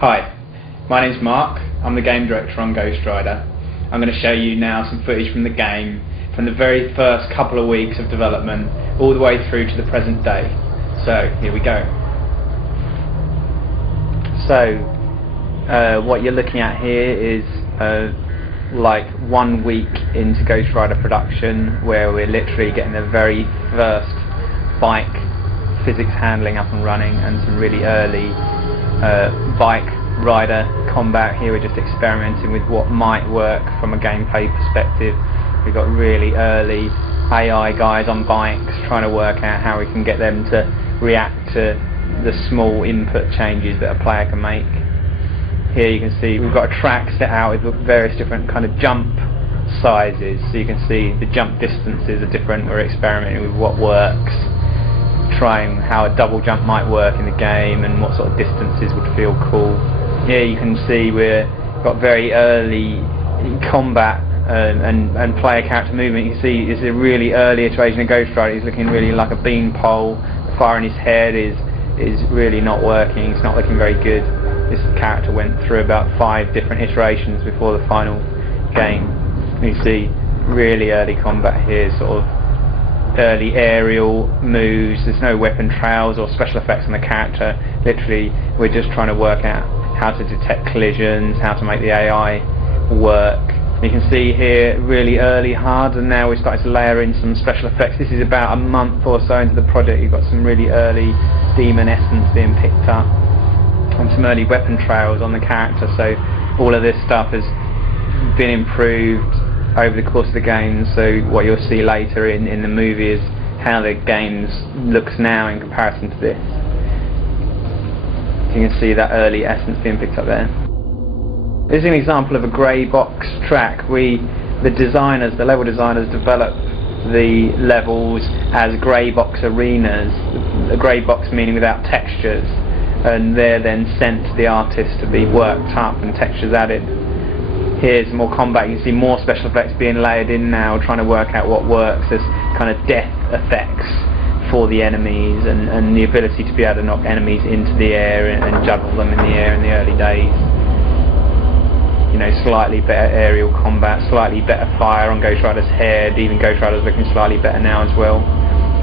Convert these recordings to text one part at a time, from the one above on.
Hi, my name's Mark. I'm the game director on Ghost Rider. I'm going to show you now some footage from the game from the very first couple of weeks of development all the way through to the present day. So here we go. So what you're looking at here is like 1 week into Ghost Rider production, where we're literally getting the very first bike physics handling up and running and some really early bike rider combat. Here we're just experimenting with what might work from a gameplay perspective. We've got really early AI guys on bikes trying to work out how we can get them to react to the small input changes that a player can make. Here you can see we've got a track set out with various different kind of jump sizes, so you can see the jump distances are different. We're experimenting with what works, trying how a double jump might work in the game and what sort of distances would feel cool. Here you can see we've got very early combat and player character movement. You can see it's a really early iteration of Ghost Rider. He's looking really like a beanpole. The fire in his head is really not working. It's not looking very good. This character went through about 5 different iterations before the final game. You see really early combat here, sort of early aerial moves. There's no weapon trails or special effects on the character. Literally we're just trying to work out how to detect collisions, how to make the AI work. You can see here really early HUD, and now we're starting to layer in some special effects. This is about a month or so into the project. You've got some really early demon essence being picked up and some early weapon trails on the character, so all of this stuff has been improved over the course of the game. So what you'll see later in the movie is how the game looks now in comparison to this. You can see that early essence being picked up there. This is an example of a grey box track. The level designers developed the levels as grey box arenas, a grey box meaning without textures, and they're then sent to the artist to be worked up and textures added. Here's more combat. You can see more special effects being layered in now, trying to work out what works as kind of death effects for the enemies, and the ability to be able to knock enemies into the air and juggle them in the air in the early days. You know, slightly better aerial combat, slightly better fire on Ghost Rider's head. Even Ghost Rider's looking slightly better now as well.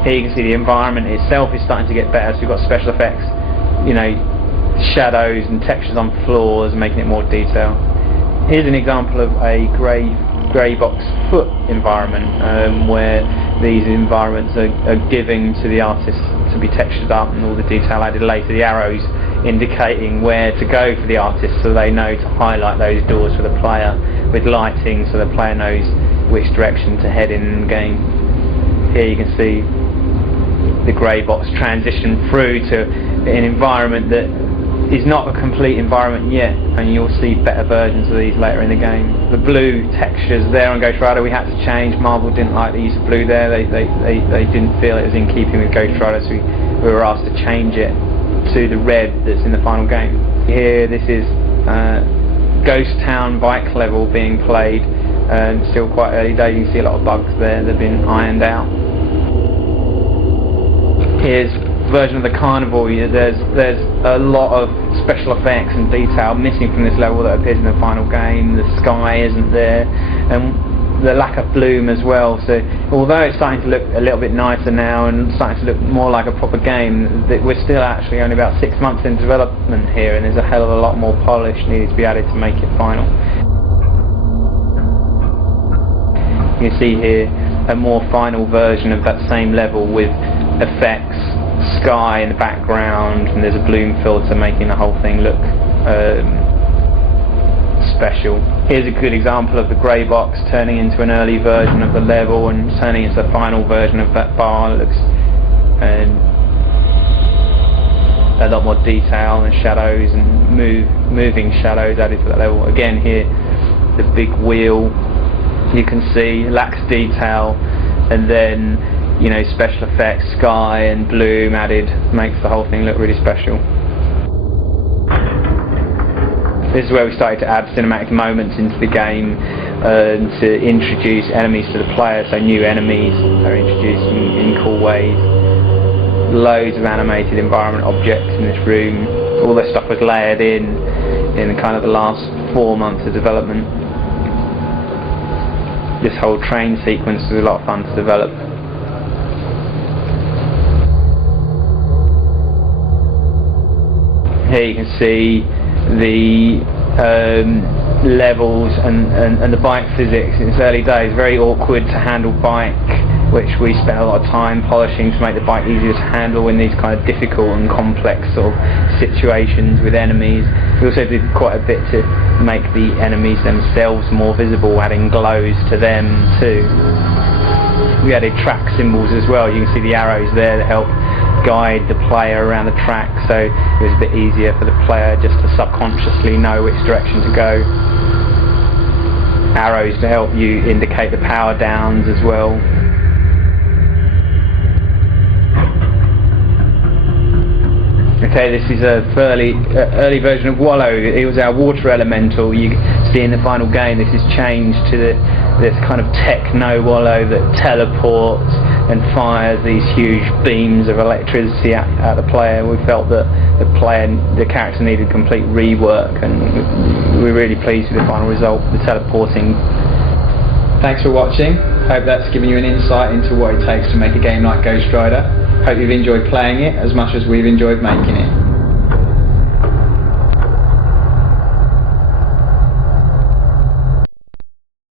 Here you can see the environment itself is starting to get better, so we've got special effects, you know, shadows and textures on floors, making it more detailed. Here's an example of a grey box foot environment, where these environments are giving to the artist to be textured up and all the detail added later. The arrows indicating where to go for the artist, so they know to highlight those doors for the player with lighting, so the player knows which direction to head in the game. Here you can see the grey box transition through to an environment that is not a complete environment yet, and you'll see better versions of these later in the game. The blue textures there on Ghost Rider we had to change. Marvel didn't like the use of blue there. They didn't feel it was in keeping with Ghost Rider, so we were asked to change it to the red that's in the final game. Here this is Ghost Town bike level being played, still quite early days. You can see a lot of bugs there that have been ironed out. Here's version of the carnival. There's a lot of special effects and detail missing from this level that appears in the final game. The sky isn't there, and the lack of bloom as well. So although it's starting to look a little bit nicer now and starting to look more like a proper game, we're still actually only about 6 months in development here, and there's a hell of a lot more polish needed to be added to make it final. You can see here a more final version of that same level with effects, sky in the background, and there's a bloom filter making the whole thing look special. Here's a good example of the grey box turning into an early version of the level and turning into the final version of that bar. It looks a lot more detail and shadows and moving shadows added to that level. Again here, the big wheel you can see lacks detail, and then, you know, special effects, sky and bloom added makes the whole thing look really special. This is where we started to add cinematic moments into the game to introduce enemies to the player, so new enemies are introduced in cool ways. loads of animated environment objects in this room. All this stuff was layered in kind of the last 4 months of development. This whole train sequence was a lot of fun to develop. Here you can see the levels and the bike physics in its early days. Very awkward to handle bike, which we spent a lot of time polishing to make the bike easier to handle in these kind of difficult and complex sort of situations with enemies. We also did quite a bit to make the enemies themselves more visible, adding glows to them too. We added track symbols as well. You can see the arrows there that help guide the player around the track, so it was a bit easier for the player just to subconsciously know which direction to go. Arrows to help you indicate the power downs as well. Okay, this is a fairly early version of Wallow. It was our water elemental. You see in the final game this is changed to this kind of techno Wallow that teleports and fires these huge beams of electricity at the player. We felt that the character needed complete rework, and we're really pleased with the final result, the teleporting. Thanks for watching. Hope that's given you an insight into what it takes to make a game like Ghost Rider. Hope you've enjoyed playing it as much as we've enjoyed making it.